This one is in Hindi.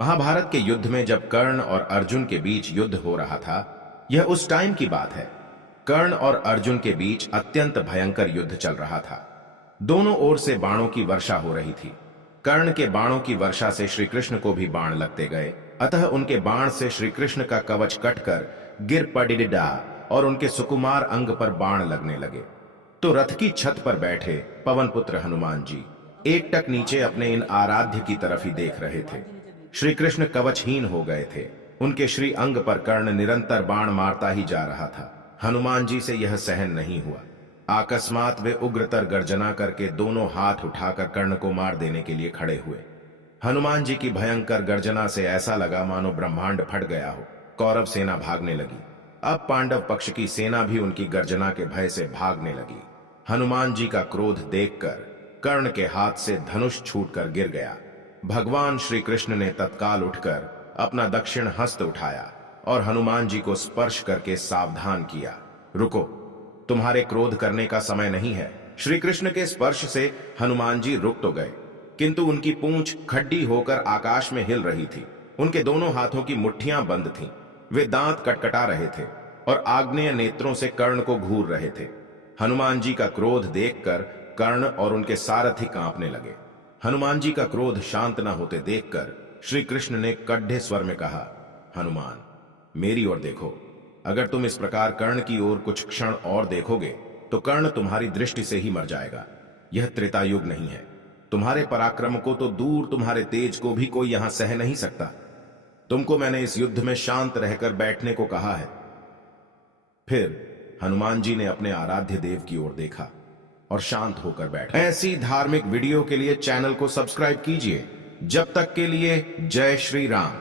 महाभारत के युद्ध में जब कर्ण और अर्जुन के बीच युद्ध हो रहा था, यह उस टाइम की बात है। कर्ण और अर्जुन के बीच अत्यंत भयंकर युद्ध चल रहा था। दोनों ओर से बाणों की वर्षा हो रही थी। कर्ण के बाणों की वर्षा से श्री कृष्ण को भी बाण लगते गए, अतः उनके बाण से श्री कृष्ण का कवच कटकर गिर पड़ा और उनके सुकुमार अंग पर बाण लगने लगे। तो रथ की छत पर बैठे पवन पुत्र हनुमान जी एकटक नीचे अपने इन आराध्य की तरफ ही देख रहे थे। श्री कृष्ण कवचहीन हो गए थे। उनके श्री अंग पर कर्ण निरंतर बाण मारता ही जा रहा था। हनुमान जी से यह सहन नहीं हुआ। अकस्मात वे उग्रतर गर्जना करके दोनों हाथ उठाकर कर्ण को मार देने के लिए खड़े हुए। हनुमान जी की भयंकर गर्जना से ऐसा लगा मानो ब्रह्मांड फट गया हो। कौरव सेना भागने लगी। अब पांडव पक्ष की सेना भी उनकी गर्जना के भय से भागने लगी। हनुमान जी का क्रोध देखकर कर्ण के हाथ से धनुष छूटकर गिर गया। भगवान श्री कृष्ण ने तत्काल उठकर अपना दक्षिण हस्त उठाया और हनुमान जी को स्पर्श करके सावधान किया। रुको, तुम्हारे क्रोध करने का समय नहीं है। श्री कृष्ण के स्पर्श से हनुमान जी रुक तो गए, किंतु उनकी पूंछ खड्डी होकर आकाश में हिल रही थी। उनके दोनों हाथों की मुट्ठियां बंद थीं। वे दांत कटकटा रहे थे और आग्नेय नेत्रों से कर्ण को घूर रहे थे। हनुमान जी का क्रोध देखकर कर्ण और उनके सारथी कांपने लगे। हनुमान जी का क्रोध शांत न होते देखकर श्री कृष्ण ने कड्ढे स्वर में कहा, हनुमान, मेरी ओर देखो। अगर तुम इस प्रकार कर्ण की ओर कुछ क्षण और देखोगे तो कर्ण तुम्हारी दृष्टि से ही मर जाएगा। यह त्रेता युग नहीं है। तुम्हारे पराक्रम को तो दूर, तुम्हारे तेज को भी कोई यहां सह नहीं सकता। तुमको मैंने इस युद्ध में शांत रहकर बैठने को कहा है। फिर हनुमान जी ने अपने आराध्य देव की ओर देखा और शांत होकर बैठे। ऐसी धार्मिक वीडियो के लिए चैनल को सब्सक्राइब कीजिए। जब तक के लिए जय श्री राम।